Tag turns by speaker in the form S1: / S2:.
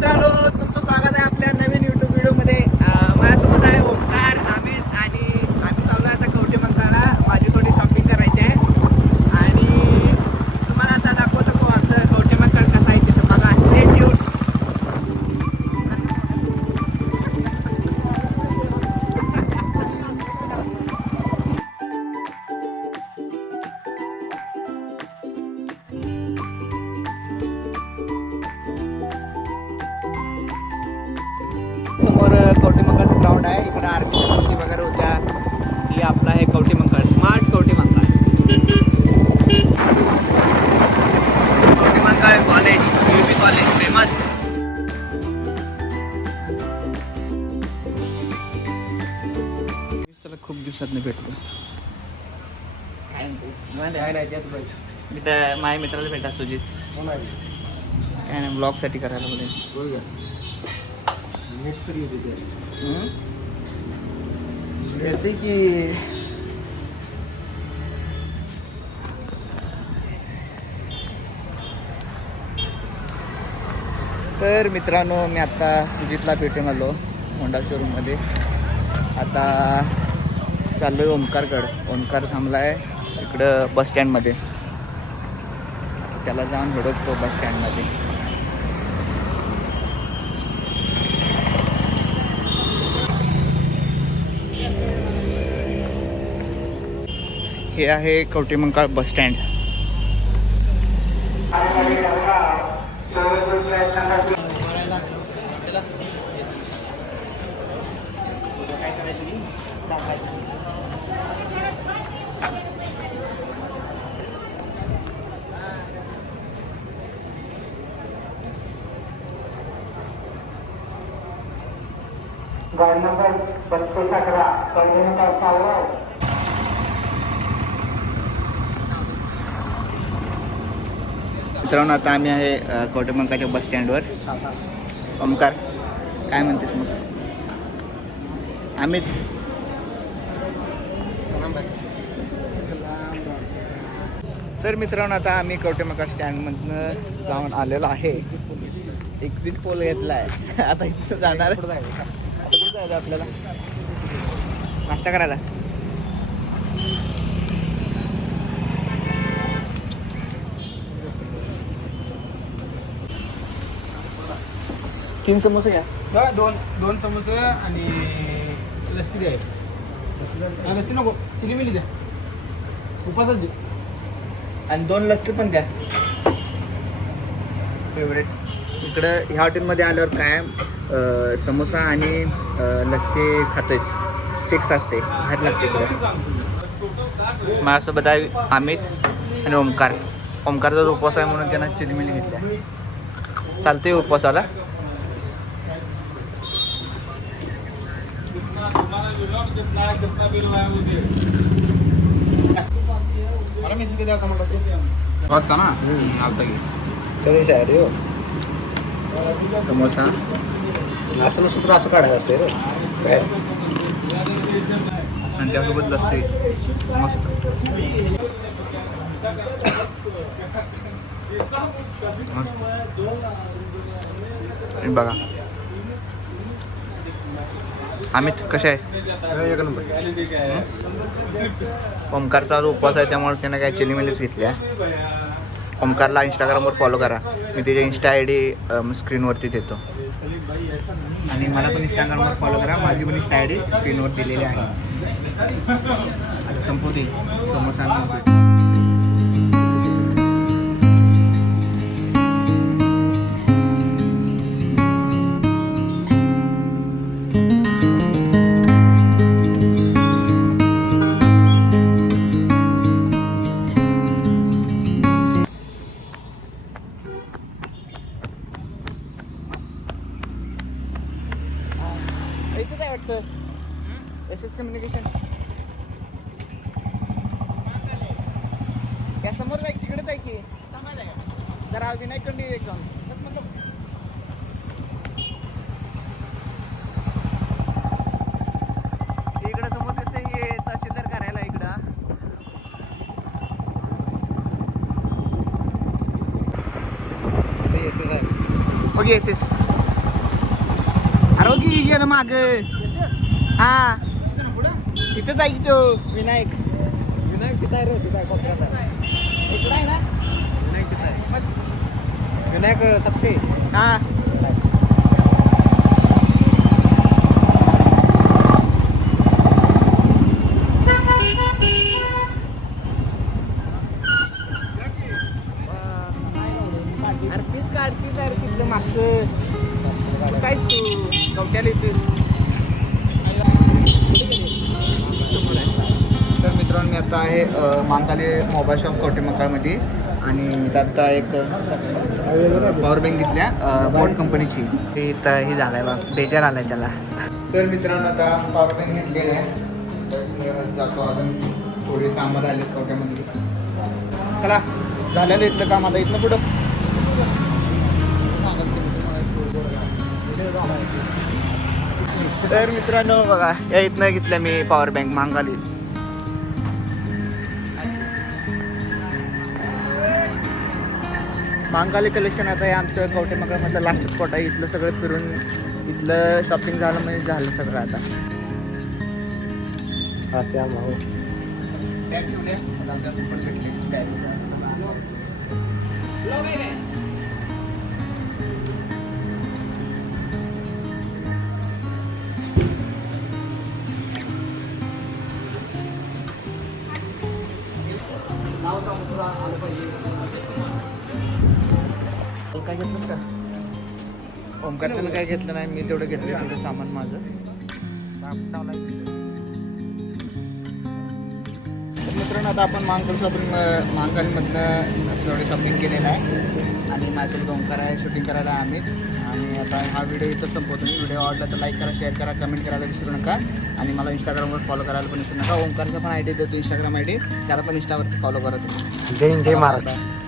S1: मित्रांनो दिवसात भेटलो. मी तर माझ्या मित्राला भेटा सुजित. काय नाही ब्लॉगसाठी करायला बोलेल. येते की. तर मित्रांनो मी आता सुजितला भेटून आलो होंडा शोरूममध्ये आता चाललो आहे ओमकारकड ओमकार थांबला आहे इकडं बस स्टँडमध्ये. त्याला जाऊन हुडकतो बस स्टँडमध्ये. हे आहे कवटेमंकाळ बस स्टँड.
S2: गाडी नंबर बत्तीस अकरा कल्याण सावराव
S1: मित्रांनो आता आम्ही आहे कोटमंकाच्या बस स्टँडवर ओमकार काय म्हणतेस मग? आम्हीच तर मित्रांनो आता आम्ही कवटेमंकाळ स्टँडमधनं जाऊन आलेलो आहे. एक्झिट पोल घेतला आहे आता इथं जाणार आता कुठं जायचं आपल्याला? नाश्ता करायला. तीन समोसे घ्या.
S3: दोन दोन समोसे आणि लस्सी द्या हा, लस्सी नको चिली मिली? द्या उपासच दे
S1: आणि दोन लस्सी पण द्या फेवरेट इकडं ह्या हॉटेलमध्ये आल्यावर कायम समोसा आणि लस्सी खातोयच फिक्स असते भारी लागते इकडं माझ्यासोबत आहे अमित आणि ओमकार ओमकारचा उपवास आहे म्हणून त्यांना चिरमिली घेतल्या चालते उपवासाला
S3: मला मेसेज कधी आता म्हणतो वाचा ना? आलता की.
S1: समोसा.
S3: असं सूत्र असं काढायचं असते रे. काय?
S1: आणि त्यासोबत लस्सी. मस्त. मस्त. बघा. अमित कसे आहे?
S3: एक नंबर.
S1: ओमकारचा जो उपवास आहे त्यामुळे त्यानं काय चिली मिलीच घेतल्या ओमकारला इंस्टाग्रामवर फॉलो करा. मी त्याच्या इन्स्टा आय डी स्क्रीनवरती देतो. आणि मला पण इंस्टाग्रामवर फॉलो करा. माझी पण इंस्टा आय डी स्क्रीनवर दिलेली आहे. आता संपवते. समोसा इथंच आहे वाटतं. एस एस कम्युनिकेशन या समोर जाय तिकडेच आहे की. जरा विनायक कंडी एक जाऊन. इकडं समोर हे अरे की गेलं माग. हा. तिथंच आहे की तो विनायक.
S3: विनायक किती आहे रे तिथं कोपऱ्यात आहे.
S1: इकडं आहे ना?
S3: विनायक आहे. विनायक सत्ते
S1: हा. अरे तीच काढ तीच आहे रे तिथलं मागचं. कायच तू कवट्याला येतेस तर मित्रांनो मी आता आहे अ, मांगाले मोबाईल शॉप कवटे मकाळमध्ये आणि इथं आता एक पॉवर बँक घेतल्या अ, बोट कंपनीची. ते इथं ही आहे बा बेजार आलाय त्याला. तर मित्रांनो आता पॉवर बँक घेतलेलं आहे. तर जातो अजून थोडी कामं राहिली कवट्यामध्ये चला झालेलं इथलं काम आता इथनं कुठं तर मित्रांनो बघा या इथनं घेतलं मी पॉवर बँक मांगाली. मांगाली कलेक्शन आता हे आमचं कवटे मधलं लास्ट स्पॉट आहे. इथलं सगळं फिरून इथलं शॉपिंग झालं म्हणजे झालं सगळं आता.
S3: हा त्या भाऊ
S1: बॅग ठेवल्या आता आमच्या पण भेटले. बॅग काय घेतलं का? ओमकारचं काय घेतलं नाही मी तेवढं घेतलं तेवढं सामान माझं. मित्रांनो आता आपण मांगल शॉपिंग मांगलमधनं थोडे शॉपिंग केलेलं आहे. आणि माझ्यासोबत ओंकार आहे शूटिंग करायला आहे आम्ही. आणि आता हा व्हिडिओ इथं संपवतो मी. व्हिडिओ आवडला तर लाईक करा शेअर करा कमेंट करायला विसरू नका. आणि मला इंस्टाग्रामवर फॉलो करायला पण विसरू नका. ओंकारचा पण आय डी देतो इंस्टाग्राम आय डी त्याला पण इंस्टावरती फॉलो करा तुम्ही.
S3: जय जय महाराष्ट्र.